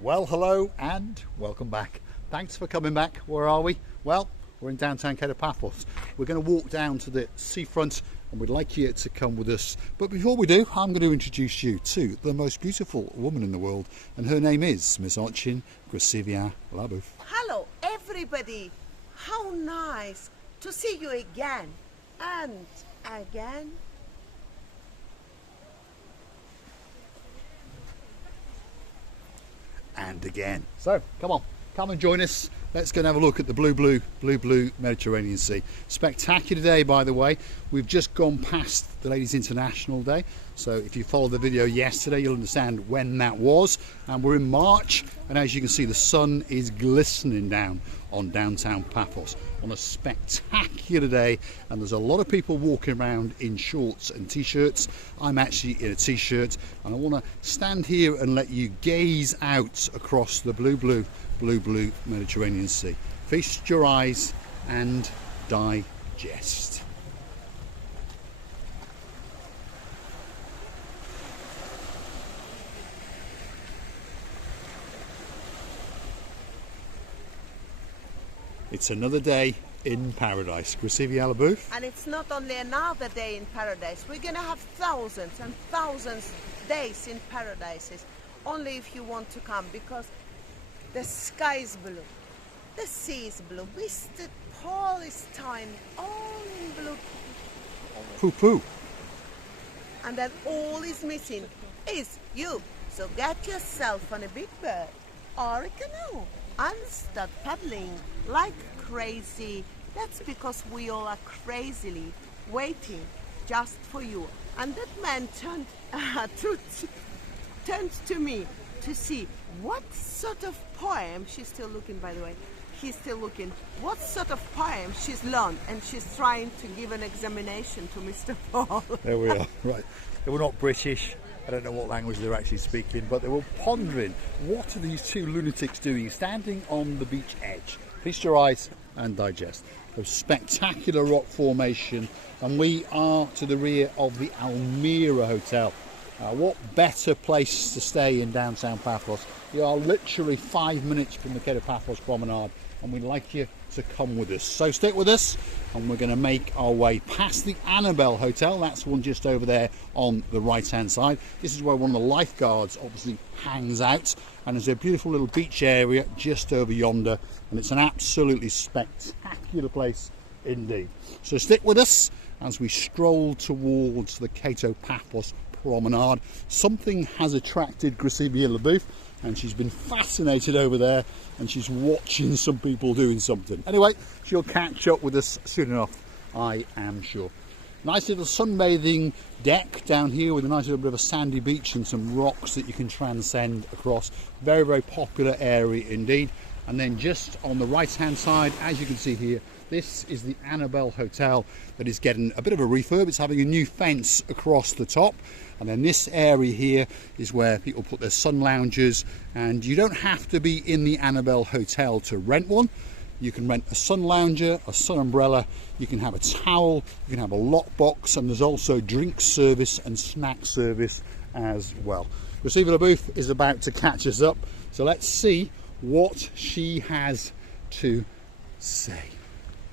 Well, hello and welcome back. Thanks for coming back. Where are we? Well, we're in downtown Paphos. We're going to walk down to the seafront and we'd like you to come with us. But before we do, I'm going to introduce you to the most beautiful woman in the world, and her name is Miss Ochin Gracivia Labouf. Hello everybody, how nice to see you again and again. And again. So come and join us. Let's go and have a look at the blue Mediterranean Sea. Spectacular day, by the way. We've just gone past the Ladies International Day, so if you followed the video yesterday you'll understand when that was. And we're in March, and as you can see the sun is glistening down on downtown Paphos on a spectacular day, and there's a lot of people walking around in shorts and t-shirts. I'm actually in a t-shirt, and I want to stand here and let you gaze out across the blue Mediterranean Sea. Feast your eyes and digest. It's another day in paradise. Gracivia Labouf. And it's not only another day in paradise, we're gonna have thousands and thousands days in paradises, only if you want to come, because the sky is blue, the sea is blue, Mr. Paul is tiny, all in blue. Poo. And then all is missing is you. So get yourself on a big bird or a canoe and start paddling like crazy. That's because we all are crazily waiting just for you. And that man turned to me to see what sort of poem, she's still looking, by the way, he's still looking, what sort of poem she's learned, and she's trying to give an examination to Mr. Paul. There we are, right. They were not British. I don't know what language they're actually speaking, but they were pondering, what are these two lunatics doing standing on the beach edge? Feast your eyes and digest. A spectacular rock formation, and we are to the rear of the Almira Hotel. What better place to stay in downtown Paphos? You are literally 5 minutes from the Paphos Promenade, and we'd like you to come with us. So stick with us, and we're going to make our way past the Annabelle Hotel. That's one just over there on the right hand side. This is where one of the lifeguards obviously hangs out, and there's a beautiful little beach area just over yonder, and it's an absolutely spectacular place indeed. So stick with us as we stroll towards the Paphos Promenade. Something has attracted Gracivia Labouf, and she's been fascinated over there, and she's watching some people doing something. Anyway, she'll catch up with us soon enough, I am sure. Nice little sunbathing deck down here with a nice little bit of a sandy beach and some rocks that you can transcend across. Very popular area indeed. And then just on the right hand side, as you can see here, this is the Annabelle Hotel that is getting a bit of a refurb. It's having a new fence across the top. And then this area here is where people put their sun loungers, and you don't have to be in the Annabelle Hotel to rent one. You can rent a sun lounger, a sun umbrella, you can have a towel, you can have a lockbox, and there's also drink service and snack service as well. Gracivia Labouf is about to catch us up, so let's see what she has to say.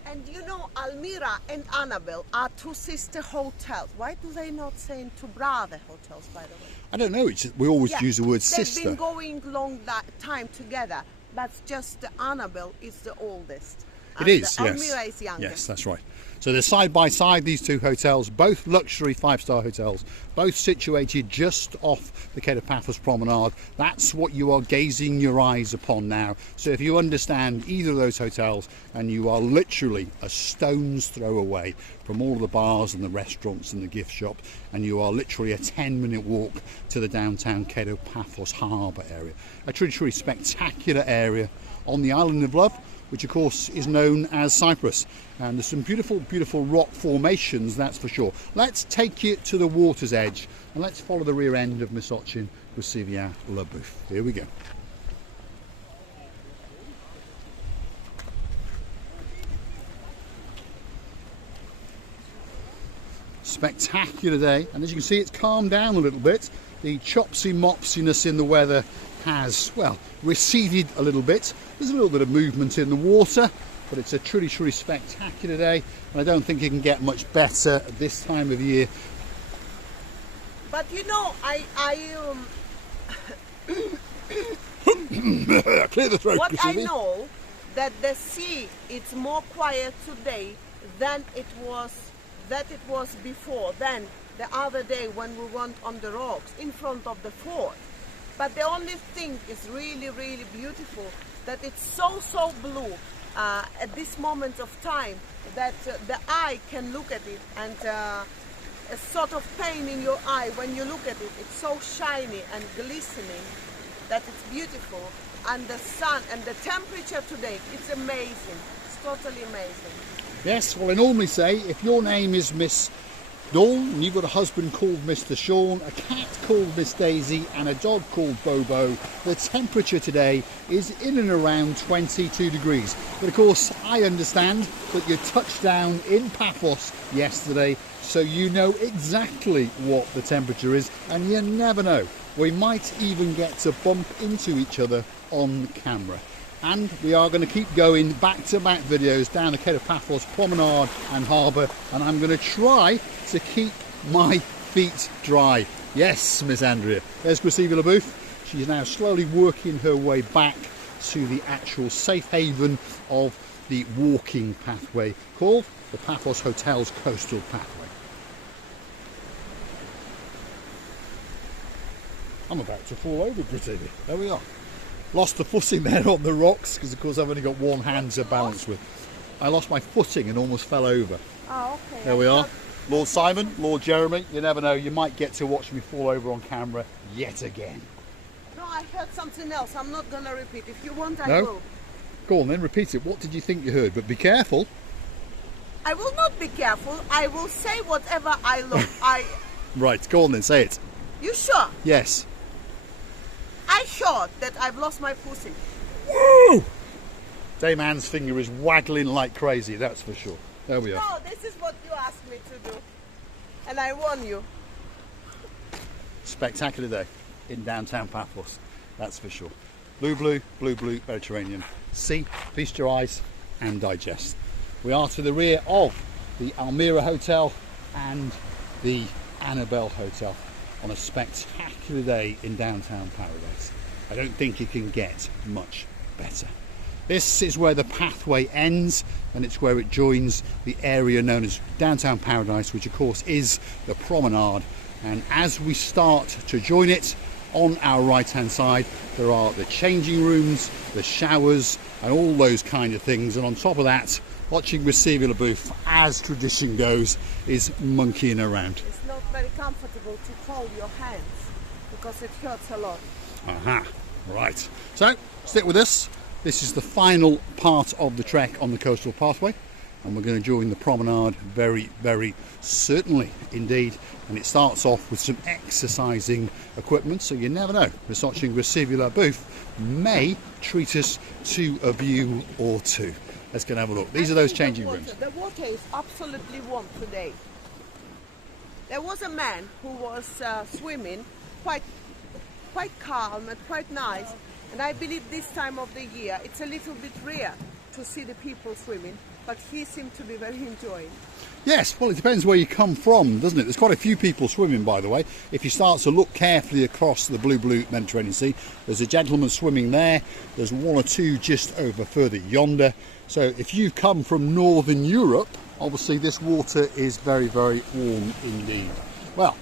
And you know, Almira and Annabelle are two sister hotels. Why do they not say in two brother hotels, by the way? I don't know, we always use the word they've sister. They've been going long time together, but just the Annabelle is the oldest. It is, the yes. Almira is younger. Yes, that's right. So they're side by side, these two hotels, both luxury 5-star hotels, both situated just off the Paphos Promenade. That's what you are gazing your eyes upon now. So if you understand either of those hotels, and you are literally a stone's throw away from all the bars and the restaurants and the gift shops, and you are literally a 10-minute walk to the downtown Paphos harbour area. A truly spectacular area on the island of love, which of course is known as Cyprus, and there's some beautiful rock formations, that's for sure. Let's take you to the water's edge and let's follow the rear end of Miss Ochin Gracivia Labouf. Here we go. Spectacular day, and as you can see it's calmed down a little bit. The chopsy mopsiness in the weather has, well, receded a little bit. There's a little bit of movement in the water, but it's a truly, truly spectacular day, and I don't think it can get much better at this time of year. But you know, Clear the throat, what I Christine. know, that the sea is more quiet today than it was before. Then the other day when we went on the rocks in front of the fort. But the only thing is really, really beautiful, that it's so blue at this moment of time that the eye can look at it, and a sort of pain in your eye when you look at it. It's so shiny and glistening that it's beautiful. And the sun and the temperature today, it's amazing. It's totally amazing. Yes, well, I normally say if your name is Miss Dawn and you've got a husband called Mr. Sean, a cat called Miss Daisy and a dog called Bobo, the temperature today is in and around 22 degrees. But of course, I understand that you touched down in Paphos yesterday, so you know exactly what the temperature is, and you never know. We might even get to bump into each other on camera. And we are going to keep going back-to-back videos down the Paphos Promenade and Harbour, and I'm going to try to keep my feet dry. Yes, Miss Andrea. There's Christina LaBouffe. She's now slowly working her way back to the actual safe haven of the walking pathway called the Paphos Hotel's Coastal Pathway. I'm about to fall over, Christina. There we are. Lost the footing there on the rocks because, of course, I've only got one hand to balance with. I lost my footing and almost fell over. Oh, okay. There we are. Lord Simon, Lord Jeremy, you never know, you might get to watch me fall over on camera yet again. No, I heard something else. I'm not going to repeat. If you want, I No? will. Go on then, repeat it. What did you think you heard? But be careful. I will not be careful. I will say whatever I look. Right, go on then, say it. You sure? Yes. I sure that I've lost my pussy. Woo! Dame Anne's finger is waggling like crazy, that's for sure. There we are. No, this is what you asked me to do. And I warn you. Spectacular day in downtown Paphos, that's for sure. Blue Mediterranean sea. Feast your eyes and digest. We are to the rear of the Almira Hotel and the Annabelle Hotel on a spectacular day in downtown Paradise. I don't think it can get much better. This is where the pathway ends, and it's where it joins the area known as downtown Paradise, which of course is the promenade. And as we start to join it, on our right hand side there are the changing rooms, the showers and all those kind of things, and on top of that, watching Christina LaBouffe, as tradition goes, is monkeying around. It's not very comfortable to fold your hands because it hurts a lot. Aha, right. So, stick with us. This is the final part of the trek on the coastal pathway, and we're going to join the promenade very, very certainly indeed. And it starts off with some exercising equipment, so you never know. Miss watching Christina LaBouffe may treat us to a view or two. Let's go and have a look. These are those changing rooms. The water is absolutely warm today. There was a man who was swimming, quite calm and quite nice. And I believe this time of the year it's a little bit rare to see the people swimming, but he seemed to be very enjoying. Yes, well, it depends where you come from, doesn't it? There's quite a few people swimming, by the way. If you start to look carefully across the blue Mediterranean Sea, there's a gentleman swimming there. There's one or two just over further yonder. So if you come from Northern Europe, obviously this water is very, very warm indeed. Well,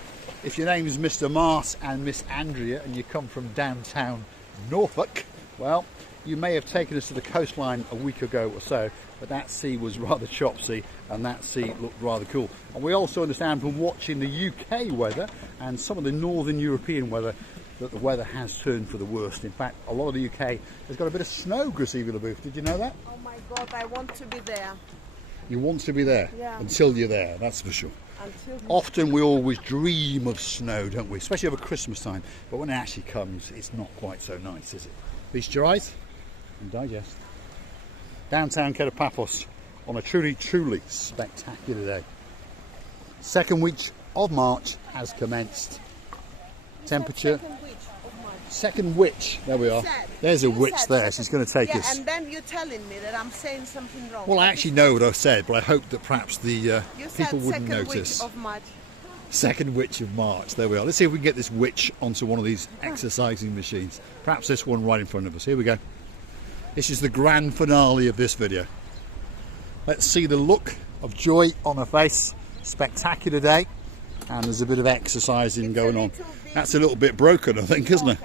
if your name is Mr. Mart and Miss Andrea and you come from downtown Norfolk, well, you may have taken us to the coastline a week ago or so, but that sea was rather chopsy and that sea looked rather cool. And we also understand from watching the UK weather and some of the Northern European weather that the weather has turned for the worst. In fact, a lot of the UK has got a bit of snow, Christina LaBouffe. Did you know that? Oh my God, I want to be there. You want to be there? Yeah. Until you're there, that's for sure. Often we always dream of snow, don't we? Especially over Christmas time. But when it actually comes, it's not quite so nice, is it? Feast your eyes and digest. Downtown Paphos on a truly, truly spectacular day. Second week of March has commenced. Temperature Second witch. There we are. There's a witch there. She's going to take us. And then you're telling me that I'm saying something wrong. Well, I actually know what I said, but I hope that perhaps the people wouldn't notice. Witch of March. Second witch of March. There we are. Let's see if we can get this witch onto one of these exercising machines. Perhaps this one right in front of us. Here we go. This is the grand finale of this video. Let's see the look of joy on her face. Spectacular day. And there's a bit of exercising going on. That's a little bit broken, I think, isn't it?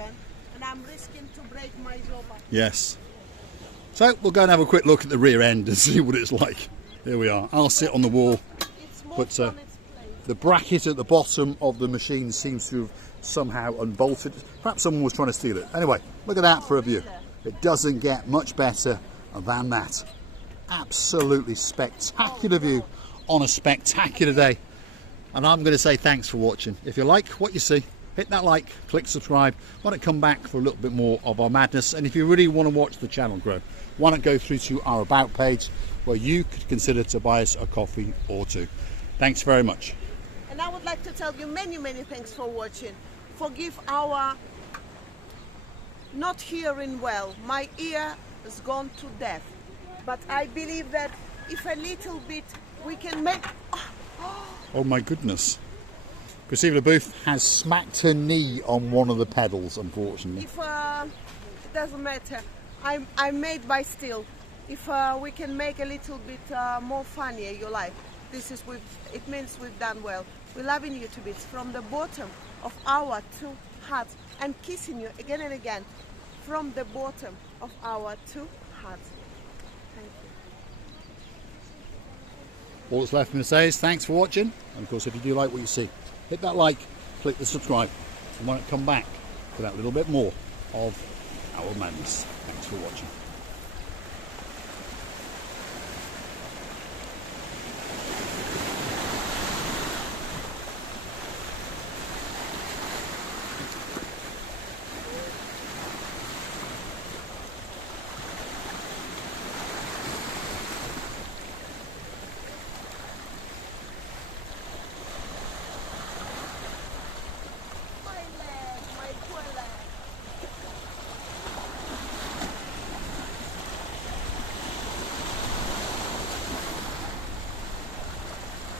And I'm risking to break my jaw. Yes. So we'll go and have a quick look at the rear end and see what it's like. Here we are. I'll sit on the wall. But the bracket at the bottom of the machine seems to have somehow unbolted. Perhaps someone was trying to steal it. Anyway, look at that for a view. It doesn't get much better than that. Absolutely spectacular view on a spectacular day. And I'm going to say thanks for watching. If you like what you see, hit that like, click subscribe. Why don't come back for a little bit more of our madness? And if you really want to watch the channel grow, why not go through to our About page where you could consider to buy us a coffee or two. Thanks very much. And I would like to tell you many thanks for watching. Forgive our not hearing well. My ear has gone to death. But I believe that if a little bit we can make... Oh my goodness. Christina Booth has smacked her knee on one of the pedals, unfortunately. If it doesn't matter, I'm made by steel. If we can make a little bit more funnier your life, it means we've done well. We're loving you to bits from the bottom of our two hearts and kissing you again and again from the bottom of our two hearts. Thank you. All that's left for me to say is thanks for watching. And of course, if you do like what you see, hit that like, click the subscribe, and why not come back for that little bit more of our madness. Thanks for watching.